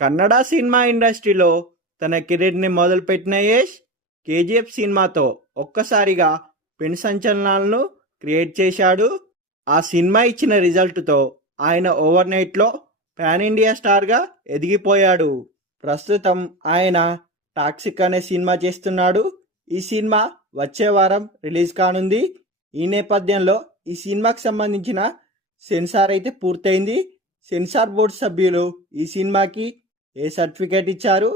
Kannada cinema ఇండస్ట్రీలో తన కెరీర్ని మొదలుపెట్టిన యష్ కేజీఎఫ్ సినిమాతో ఒక్కసారిగా పెను సంచలనాలను క్రియేట్ చేశాడు. ఆ సినిమా ఇచ్చిన రిజల్ట్తో ఆయన ఓవర్ నైట్లో పాన్ ఇండియా స్టార్గా ఎదిగిపోయాడు. ప్రస్తుతం ఆయన టాక్సిక్ అనే సినిమా చేస్తున్నాడు. ఈ సినిమా వచ్చే వారం రిలీజ్ కానుంది. ఈ నేపథ్యంలో ఈ సినిమాకి సంబంధించిన సెన్సార్ అయితే పూర్తయింది. సెన్సార్ బోర్డు సభ్యులు ఈ సినిమాకి ఏ సర్టిఫికేట్ ఇచ్చారు,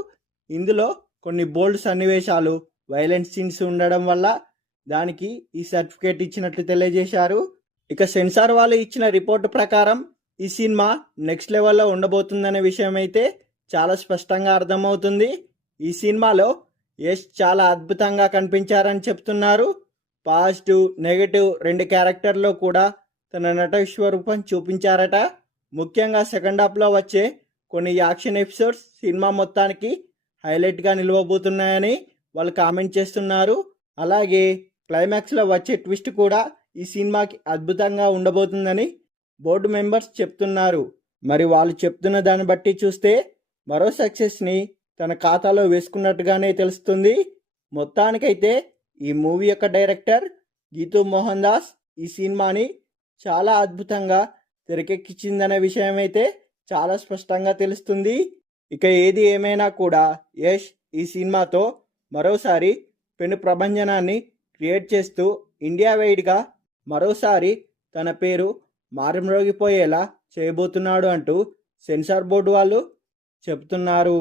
ఇందులో కొన్ని బోల్డ్ సన్నివేశాలు, వైలెంట్ సీన్స్ ఉండడం వల్ల దానికి ఈ సర్టిఫికేట్ ఇచ్చినట్లు తెలియజేశారు. ఇక సెన్సార్ వాళ్ళు ఇచ్చిన రిపోర్టు ప్రకారం ఈ సినిమా నెక్స్ట్ లెవెల్లో ఉండబోతుందనే విషయం అయితే చాలా స్పష్టంగా అర్థమవుతుంది. ఈ సినిమాలో యష్ చాలా అద్భుతంగా కనిపించారని చెప్తున్నారు. పాజిటివ్, నెగటివ్ రెండు క్యారెక్టర్లో కూడా తన నట విశ్వరూపం చూపించారట. ముఖ్యంగా సెకండ్ హాఫ్లో వచ్చే కొన్ని యాక్షన్ ఎపిసోడ్స్ సినిమా మొత్తానికి హైలైట్గా నిలవబోతున్నాయని వాళ్ళు కామెంట్ చేస్తున్నారు. అలాగే క్లైమాక్స్లో వచ్చే ట్విస్ట్ కూడా ఈ సినిమాకి అద్భుతంగా ఉండబోతుందని బోర్డు మెంబర్స్ చెప్తున్నారు. మరి వాళ్ళు చెప్తున్న దాన్ని బట్టి చూస్తే మరో సక్సెస్ని తన ఖాతాలో వేసుకున్నట్టుగానే తెలుస్తుంది. మొత్తానికైతే ఈ మూవీ యొక్క డైరెక్టర్ గీతూ మోహన్ దాస్ ఈ సినిమాని చాలా అద్భుతంగా తెరకెక్కించిందనే విషయం అయితే చాలా స్పష్టంగా తెలుస్తుంది. ఇక ఏది ఏమైనా కూడా యష్ ఈ సినిమాతో మరోసారి పెను ప్రభంజనాన్ని క్రియేట్ చేస్తూ ఇండియా వైడ్గా మరోసారి తన పేరు మారుమ్రోగిపోయేలా చేయబోతున్నాడు అంటూ సెన్సార్ బోర్డు వాళ్ళు చెబుతున్నారు.